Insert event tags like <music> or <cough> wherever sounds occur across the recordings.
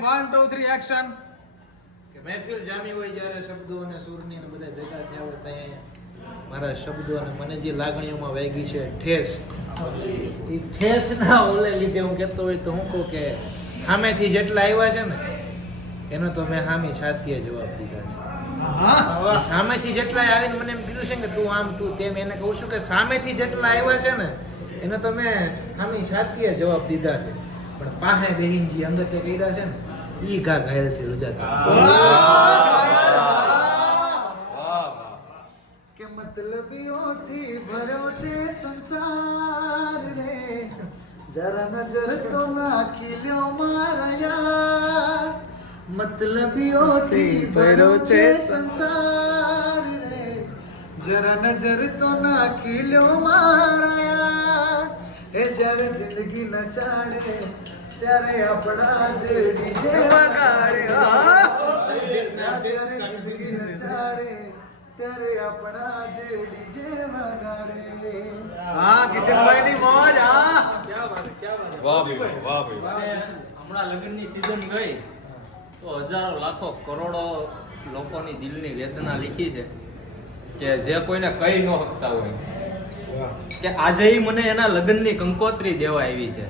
One two three action કે મહેફિલ જામી હોય જ્યારે શબ્દો અને સૂરની ને બધા ભેગા થયા હોય ત્યાં મારા શબ્દો અને મને જે લાગણીઓમાં વેગી છે ઠેસ. એ ઠેસ ના ઓલે લીધે હું કહેતો હોય તો હું કહું કે સામેથી જેટલા આવ્યા છે ને એનો તો મેં હામી છાતીએ જવાબ દીધા છે. હા? સામેથી જેટલા આવીને મને એમ કીધું છે કે તું આમ તું તેમ એને કહું છું કે સામેથી જેટલા આવ્યા છે ને એને તો મેં સામી છાતીએ જવાબ દીધા છે. પણ પાસે બેહીનજી અંદર તે કર્યા છે ને ઈ ઘા ઘાયલથી રૂજાતા કે મતલબીઓથી ભર્યો છે સંસાર રે. જરા નજર તો નાખી લ્યો મારા યાર મતલબીઓથી ભર્યો છે સંસાર રે. જરા નજર તો નાખી લ્યો મારા યાર એ જ્યારે જિંદગી નચાડે ત્યારે આપણા જે ડીજે વગાડે ત્યારે જિંદગી નચાડે ત્યારે આપણા જે ડીજે વગાડે. હા કિશનભાઈ ની મોજ હા. વાહ ભાઈ વાહ ભાઈ. હમણાં લગ્નની સીઝન ગઈ તો હજારો લાખો કરોડો લોકોની દિલની વેદના લીખી છે કે જે કોઈને કહી ન શકતા હોય. કે આજે મને એના લગ્નની કંકોત્રી દેવા આવી છે.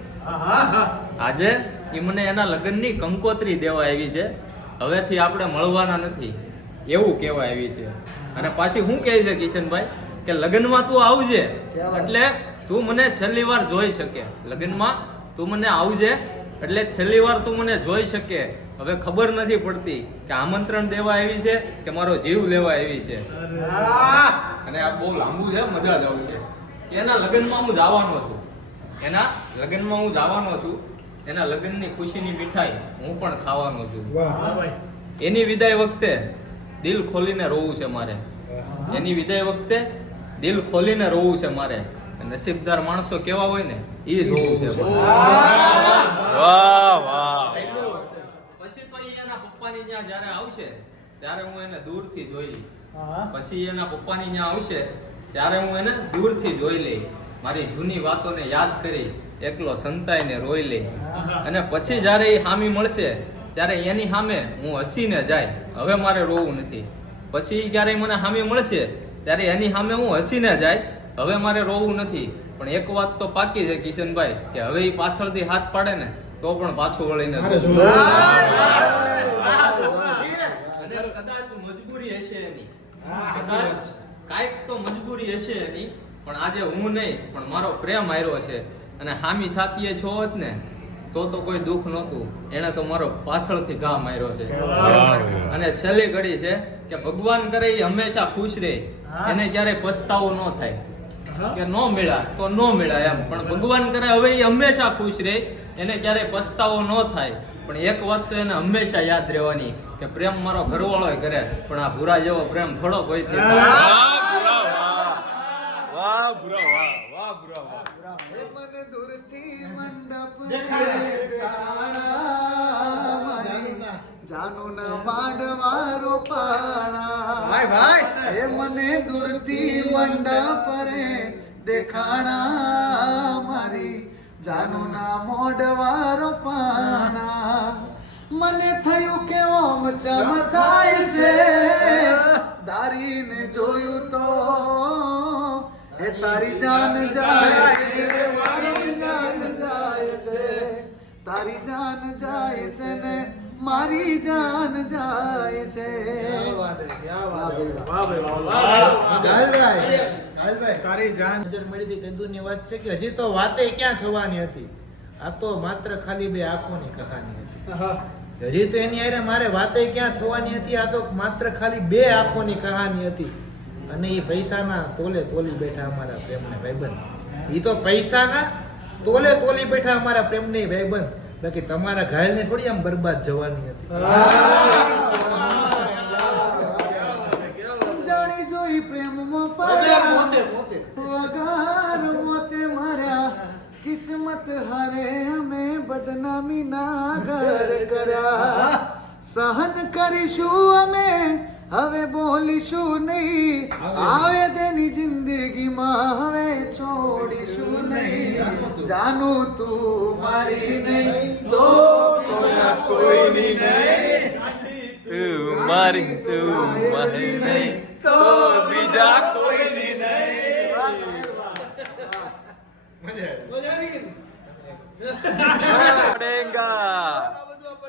આજે એ મને એના લગ્નની કંકોત્રી દેવા આવી છે. હવેથી આપણે મળવાના નથી. એવું કહેવા આવી છે. અને પાછી શું કહે છે કિશનભાઈ કે લગ્નમાં તું આવજે. એટલે તું મને છેલ્લી વાર જોઈ શકે. લગ્નમાં તું મને આવજે એટલે છેલ્લી વાર તું મને જોઈ શકે. હવે ખબર નથી પડતી કે આમંત્રણ દેવા આવી છે કે મારો જીવ લેવા આવી છે. અને આ બહુ લાંબુ છે મજા જ આવશે. એના લગ્નમાં હું જવાનો છું. એના લગ્નમાં હું જવાનો છું. એના લગ્નની ખુશીની મીઠાઈ હું પણ ખાવાનો છું. એની વિદાય વખતે દિલ ખોલીને રોવું છે મારે. એની વિદાય વખતે દિલ ખોલીને રોવું છે મારે. નસીબદાર માણસો કેવા હોય ને એ જ હોવું છે વાહ વાહ. પછી તો એના પપ્પાની ત્યાં જ્યારે આવશે ત્યારે હું એને દૂરથી જોઈ પછી એના પપ્પાની ત્યાં આવશે ત્યારે હું એને દૂરથી જોઈ લઈ મારી જૂની વાતોને યાદ કરી એકલો સંતાઈને રોઈ લે અને પછી જ્યારે એ હામી મળશે ત્યારે એની સામે હું હસીને જાય હવે મારે રોવું નથી પછી ક્યારેય મને હામી મળશે ત્યારે એની સામે હું હસીને જાય હવે મારે રોવું નથી પણ એક વાત તો પાકી છે કિશનભાઈ કે હવે એ પાછળથી હાથ પાડે ને તો પણ પાછું વળીને. કદાચ મજબૂરી હશે એની કદાચ કાંઈક તો મજબૂરી હશે એની પણ આજે હું નહીં પણ મારો પ્રેમ આવ્યો છે અને હામી સાથીએ છો જ ને તો તો કોઈ દુઃખ નહોતું. એને તો મારો પાછળથી ઘા માર્યો છે. અને છેલ્લી ઘડી છે કે ભગવાન કરે એ હંમેશા ખુશ રહે. એને ક્યારે પસ્તાવો ન થાય. કે નો મળ્યા તો નો મળ્યા એમ. પણ ભગવાન કરે હવે એ હંમેશા ખુશ રહે. એને ક્યારે પસ્તાવો ન થાય. પણ એક વાત તો એને હંમેશા યાદ રહેવાની કે પ્રેમ મારો ઘરવાળો કરે પણ આ ભૂરા જેવો પ્રેમ થોડો છે. વાહ ભૂરા વાહ. વાહ ભૂરા વાહ. હે મને દૂરથી મંડપ દેખાણા મારી. જાનુના માંડવારો પાણા. ભાઈ ભાઈ. હે મને દૂરથી મંડપ રે. દેખાણા મારી. જાનુના મોઢવારો પાણા. મને થયું કે ઓમ ચમ થાય છે. દારીને જોયું તો એ તારી જાન જાય છે. તારી જાન જાય છે ને મારી જાન જાય છે. તારી જાન. નજર મળી હતી તેદુની વાત છે કે હજી તો વાતે ક્યાં થવાની હતી? આ તો માત્ર ખાલી બે આંખોની કહાની હતી. હજી તો એની અરે મારે વાતે ક્યાં થવાની હતી? આ તો માત્ર ખાલી બે આંખોની કહાની હતી. અને એ પૈસાના તોલે તોલી બેઠા અમારા પ્રેમને ભાઈબંધ. એ તો પૈસાના તોલે તોલી બેઠા અમારા પ્રેમને ભાઈબંધ. બાકી તમારા ઘાયલને થોડી આમ બરબાદ જવાની હતી. જાણી જોઈ પ્રેમમાં પોતે પોતે. વગાર મોતે માર્યા. કિસ્મત હારે અમે બદનામી ના ઘર કર્યા. સહન કરીશું અમે હવે બોલીશું નહીં આવે તેની જિંદગીમાં હવે છોડીશું નહીં જાનું તું મારી નહીં તો બીજા કોઈની મારી તું માહી નહીં તો બીજા કોઈની નહીં પડેગા જીરો જીરો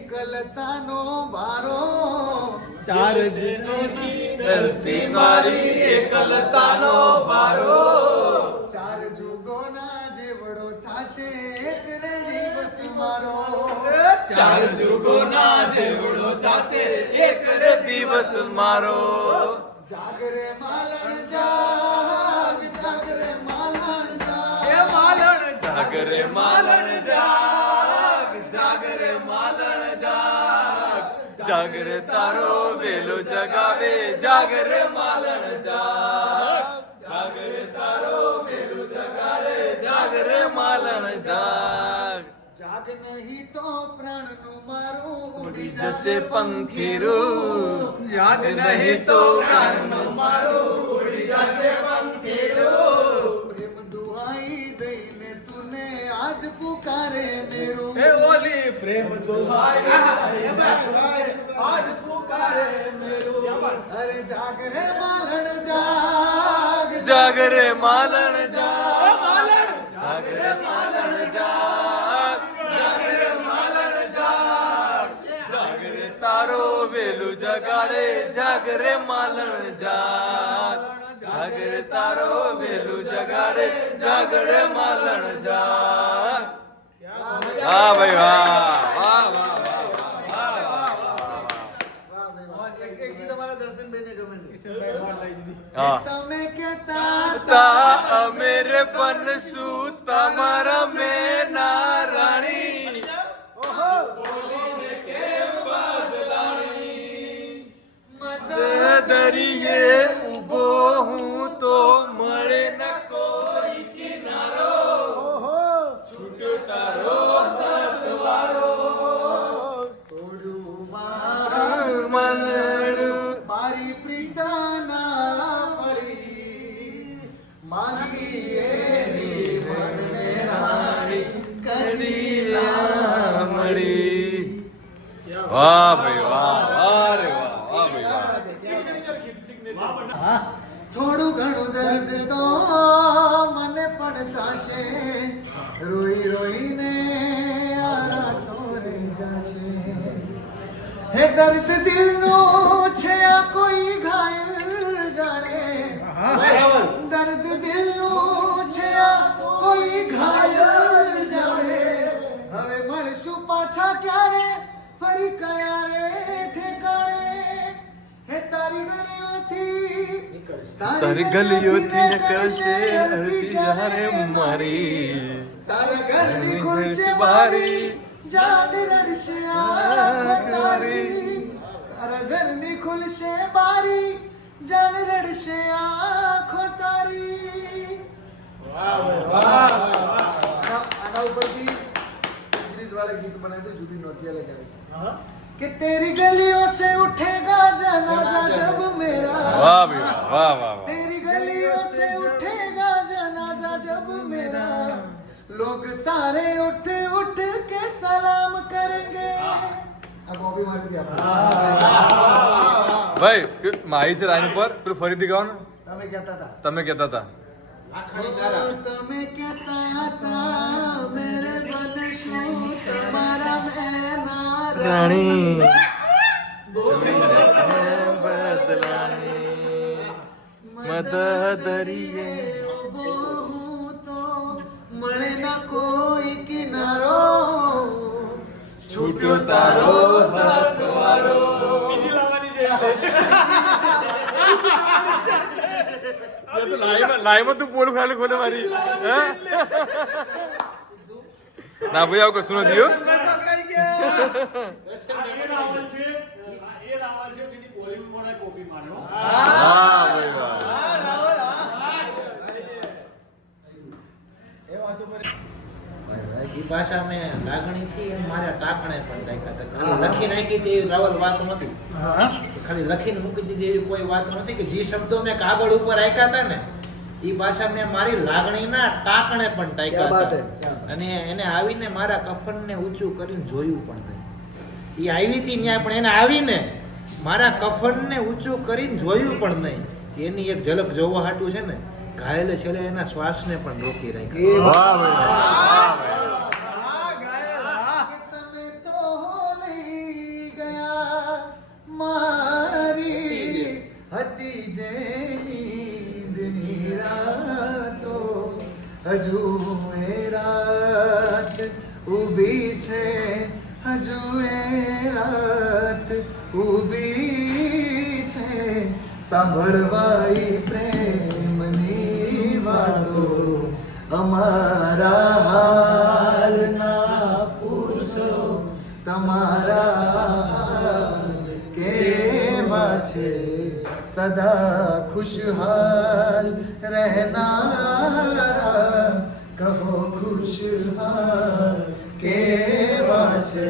એકલતાનો ભારો ચાર ધરતી મારી એકલતાનો ભારો ચાર જુગોના જેવડો થાશે એક દિવસ મારો. ચાર જુગોના જેવડો થાશે એક દિવસ મારો. જાગરે માલણ જાગ જાગરે માલણ એ જાગ. માલણ જાગરે માલણ જાગ. તારો વેલો જગાવે જાગરે માલણ જાગ જાગરે તારો વેલો જગાડે જાગરે માલણ જાગ જાગ નહીં તો પ્રાણનું મારું ઉડી જશે પંખીરું યાદ નહીં તો કાનનું મારું ઉડી જશે પંખીરું પ્રેમ દુહાઈ દઈને તુને આજ પુકારે મેરું એ ઓલી પ્રેમ દુહાઈ આજ પુકારે મેરું અરે જાગરે માલણ જાગ જાગરે માલણ જાગ. જાગરે માલણ જાગ. જાગરે માલણ જાગ. જાગરે તારો વેલું જગાડે જાગરે માલણ જાગ. જાગરે તારો વેલું જગાડે જાગરે માલણ જાગ. વાહ ભાઈ વાહ વાહ વાહ વાહ વાહ વાહ ભાઈ વાહ. એક એક ગીત અમારા દર્શનભાઈને ગમે છે હા તમે કેતા તા અમેરે બનશું તમારા મેના રાણી તારી ગલીઓથી નીકળશે અડધી જારે મારી. તારા ઘરની ખુલશે બારી જાન રડશે તારી. તારા ઘરની ખુલશે બારી જાન રડશે આંખો તારી. આના ઉપરથી સિરીઝ વાળા ગીત બનાવ્યું જુબી નોટિયા લગાવી कि तेरी गलियों से उठेगा जनाजा जब मेरा વાહ ભાઈ વાહ વાહ વાહ વાહ तेरी गलियों से उठेगा जनाजा जब मेरा लोग सारे उठ उठ के सलाम करेंगे अब वो भी मारी दी आपने ભાઈ માહી છે લાઈન પર પેલું ફરીથી ગાઓ ને તમે કહેતા હતા તમે કહેતા હતા ઓ, તમે કહેતા હતા મેરે બનશું તમારા મેના રાણી. બદલાણી દરિયે હું તો. મળે ના કોઈ કિનારો. છૂટ્યો તારો સાથવારો બીજી લાવવાની પોલ <laughs> ये तो लाइव लाइव तू बोल खाली खोले ના ભાઈ આવું કશું નથી ભાષા મેં લાગણી થી મારા ટાકણે પણ રાખ્યા લખી નાખી રાવલ વાત નથી. ખાલી લખીને મૂકી દીધી એવી કોઈ વાત નથી કે જે શબ્દો મેં કાગળ ઉપર રાખ્યા હતા ને એ પાછા મેં મારી લાગણીના ટાંકણે પણ ટાંક્યા હતા. અને એને આવીને મારા કફનને ઊંચું કરીને જોયું પણ નહીં. એ આવી હતી ત્યાં પણ એને આવીને મારા કફનને ઊંચું કરીને જોયું પણ નહીં. એની એક ઝલક જોવા હાટું છે ને ઘાયલ છેલ્લે એના શ્વાસને પણ રોકી રાખ્યા. ઊભી છે, હજુ એ રાત ઊભી છે. સાંભળવાઈ પ્રેમની વાતો, અમારા હાલ ના પૂછો, તમારા કેવા છે? સદા ખુશહાલ રહેનારા કહો ખુશહાલ કેવા છે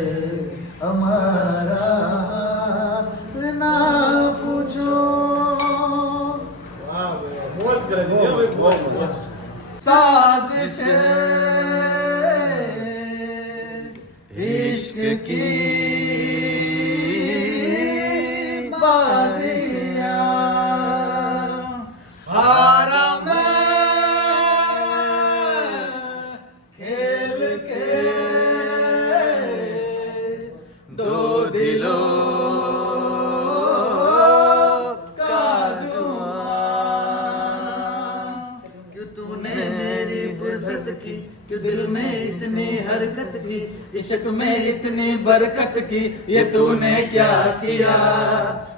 અમારા? ના પૂછો. સાઝ છે. ઇશ્ક કી બા इश्क में इतनी बरकत की, ये तूने क्या किया?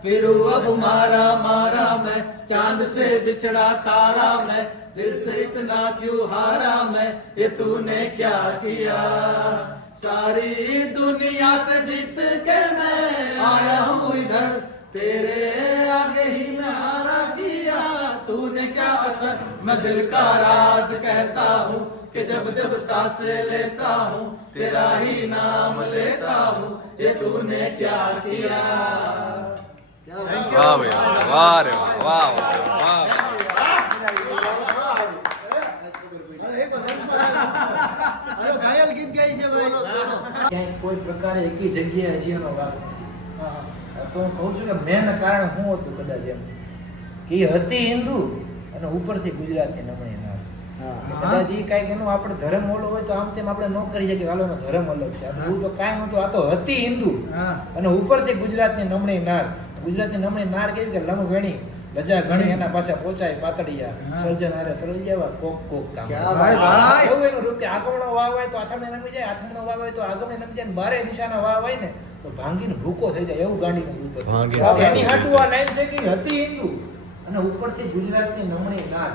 फिर अब मारा मारा मैं, चाँद से बिछड़ा तारा मैं, दिल से इतना क्यों हारा मैं, ये तूने क्या किया? सारी दुनिया से जीत के मैं आया हूँ इधर, तेरे आगे ही मैं हारा किया, तूने क्या असर? मैं दिल का राज कहता कि जब जब सांसें लेता हूँ तेरा ही नाम लेता हूँ ये तूने क्या किया વાહ ભાઈ વાહ રે વાહ વાહ વાહ વાહ ક્યાંય કોઈ પ્રકારે એકી જગ્યાએ હજી એનો વાક નથી તો હું કહું છું કે મેન કારણ શું હતું કદાચ એમ કે એ હતી હિન્દુ અને ઉપરથી ગુજરાતની નમણી નામ એટલે કદાચ એ કાંઈક એનું આપણે ધર્મ ઓલો હોય તો આમ તેમ આપણે ન કરી શકીએ. હાલો એનો ધર્મ અલગ છે. હું તો કાંઈ નહોતું. આ તો હતી હિન્દુ. અને ઉપરથી ગુજરાતની નમણી નાર. ગુજરાતની નમણી નાર કેવી કે લંગ વેણી. રજા ઘણી એના પાસે પહોંચાય પાતળિયા. સર્જન આરે સર્જ્યા કોક કોક કામ. એવું એનું રૂપ કે આગમણો વાવ હોય તો આથમે નમી જાય આથમણો વાવ હોય તો આગમે નમી જાય ને બારે દિશાના વાવ હોય ને તો ભાંગીને ભૂકો થઈ જાય એવું ગાંડીનું રૂપ એની હાટુ આ લાઈન છે કે હતી હિન્દુ. અને ઉપરથી ગુજરાતની નમણી નાર.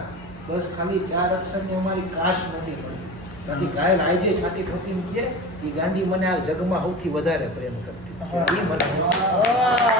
બસ ખાલી ચાર અક્ષરની અમારી કાશ નથી પડતી બાકી ઘાયલ આજે છાતી ઠોકીને કહે એ ગાંડી મને આ જગમાં સૌથી વધારે પ્રેમ કરતી. એ મને